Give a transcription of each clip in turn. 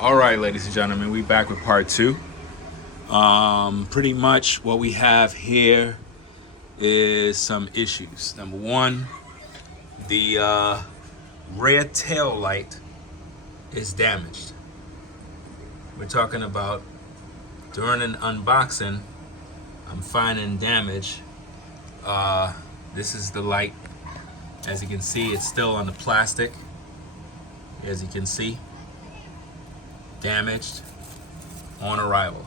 All right, ladies and gentlemen, we back with part two. Pretty much what we have here is some issues. Number one, the rear tail light is damaged. We're talking about during an unboxing, I'm finding damage. This is the light. As you can see, it's still on the plastic. As you can see, damaged on arrival.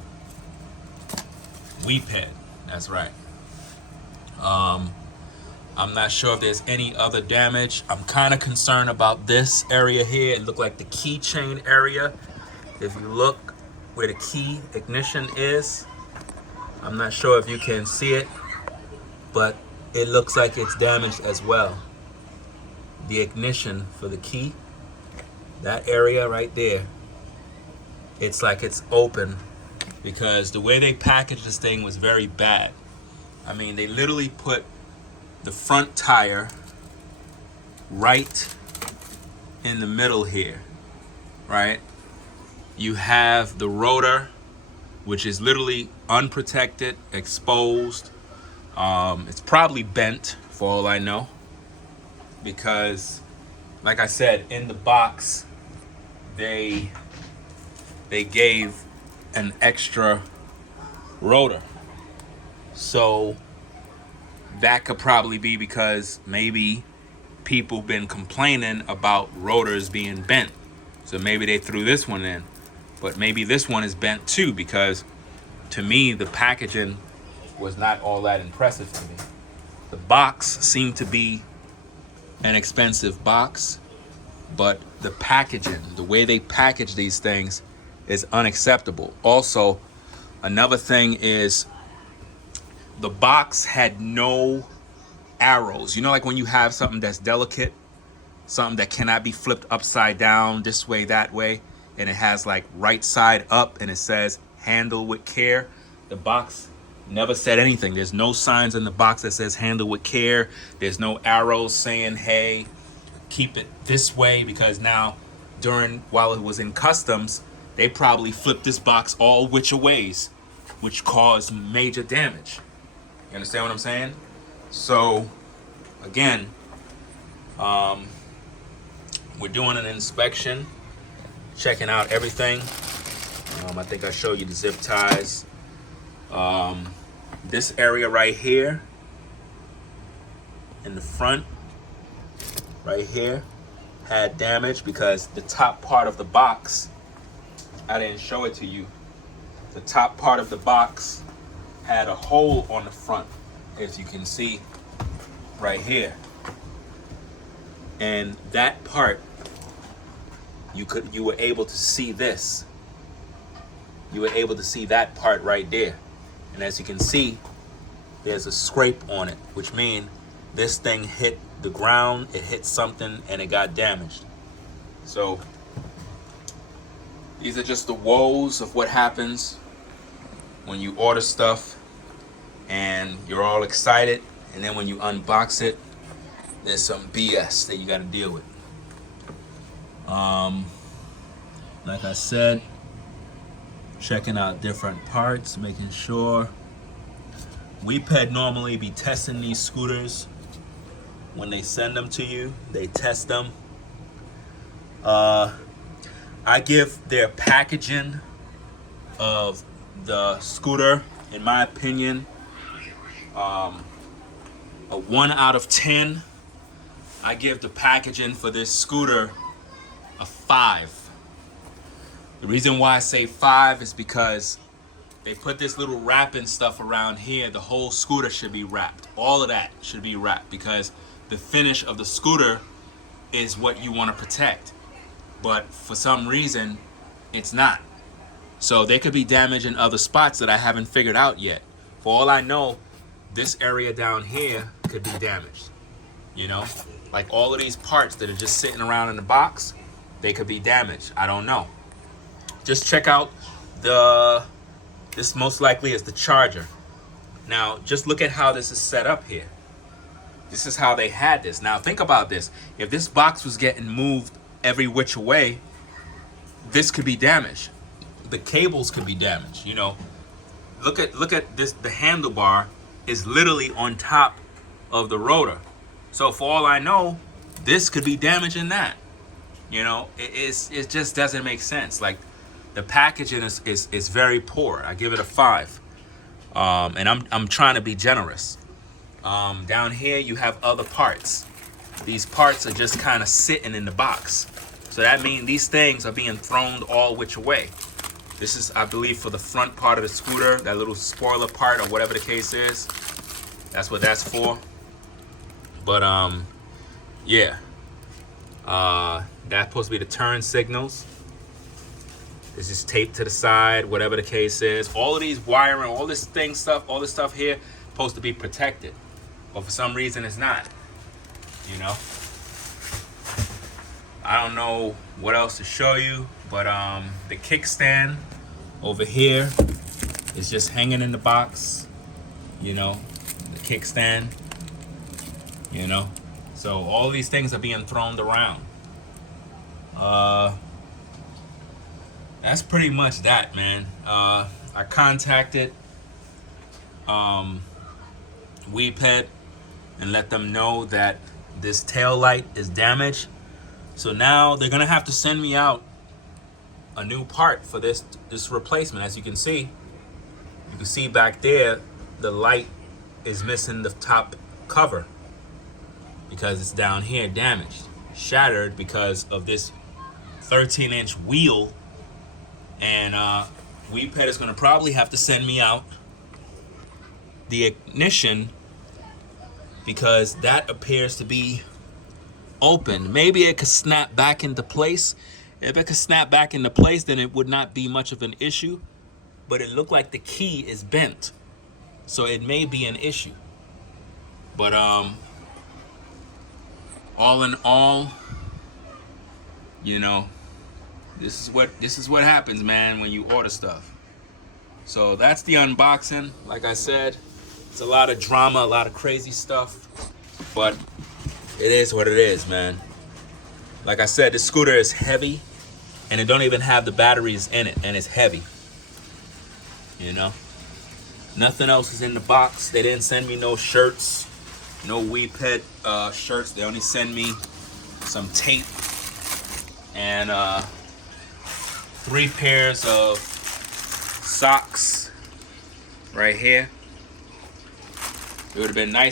Weephead, that's right. I'm not sure if there's any other damage. I'm kind of concerned about this area here. It looked like the keychain area. If you look where the key ignition is, I'm not sure if you can see it, but it looks like it's damaged as well. The ignition for the key, that area right there, it's like it's open because the way they packaged this thing was very bad. I mean, they literally put the front tire right in the middle here, right? You have the rotor, which is literally unprotected, exposed. It's probably bent for all I know, because like I said, in the box, they gave an extra rotor. So that could probably be because maybe people been complaining about rotors being bent. So maybe they threw this one in. But maybe this one is bent too, because to me, the packaging was not all that impressive to me. The box seemed to be an expensive box, but the packaging, the way they package these things is unacceptable. Also, another thing is the box had no arrows. You know, like when you have something that's delicate, something that cannot be flipped upside down, this way, that way, and it has like right side up and it says handle with care. The box never said anything. There's no signs in the box that says handle with care. There's no arrows saying, hey, keep it this way, because now while it was in customs, they probably flipped this box all which ways, which caused major damage. You understand what I'm saying? So again, we're doing an inspection, checking out everything. I think I showed you the zip ties. This area right here in the front, right here, had damage because the top part of the box, I didn't show it to you. The top part of the box had a hole on the front, as you can see right here. And that part, you were able to see this. You were able to see that part right there. And as you can see, there's a scrape on it, which means this thing hit the ground, it hit something, and it got damaged. So these are just the woes of what happens when you order stuff and you're all excited, and then when you unbox it, there's some BS that you got to deal with. Like I said, checking out different parts, making sure. WePed normally be testing these scooters when they send them to you. They test them. I give their packaging of the scooter, in my opinion, a 1 out of 10. I give the packaging for this scooter a 5. The reason why I say 5 is because they put this little wrapping stuff around here. The whole scooter should be wrapped. All of that should be wrapped, because the finish of the scooter is what you want to protect. But for some reason, it's not. So there could be damage in other spots that I haven't figured out yet. For all I know, this area down here could be damaged. You know, like all of these parts that are just sitting around in the box, they could be damaged. I don't know. Just check out this most likely is the charger. Now, just look at how this is set up here. This is how they had this. Now, think about this. If this box was getting moved every which way, this could be damaged. The cables could be damaged. You know, look at this. The handlebar is literally on top of the rotor. So for all I know, this could be damaging that. You know, it just doesn't make sense. Like, the packaging is very poor. I give it a 5. And I'm trying to be generous. Down here you have other parts. These parts are just kind of sitting in the box. So that means these things are being thrown all which way. This is, I believe, for the front part of the scooter, that little spoiler part or whatever the case is. That's what that's for. But yeah. That's supposed to be the turn signals. It's just taped to the side, whatever the case is. All of these wiring, all this stuff here, supposed to be protected. But for some reason it's not. You know? I don't know what else to show you, but the kickstand over here is just hanging in the box. You know, the kickstand. You know? So all these things are being thrown around. That's pretty much that, man. I contacted Weeped and let them know that this tail light is damaged. So now they're gonna have to send me out a new part for this replacement. As you can see back there, the light is missing the top cover because it's down here damaged, shattered because of this 13-inch wheel. And Weeped is going to probably have to send me out the ignition because that appears to be open. Maybe it could snap back into place. If it could snap back into place, then it would not be much of an issue. But it looked like the key is bent, so it may be an issue. But all in all, you know, this is what happens, man, when you order stuff. So that's the unboxing. Like I said, it's a lot of drama, a lot of crazy stuff, but it is what it is, man. Like I said, this scooter is heavy, and it don't even have the batteries in it, and it's heavy. You know, nothing else is in the box. They didn't send me no shirts, no Weeped shirts. They only send me some tape and 3 pairs of socks right here. It would have been nice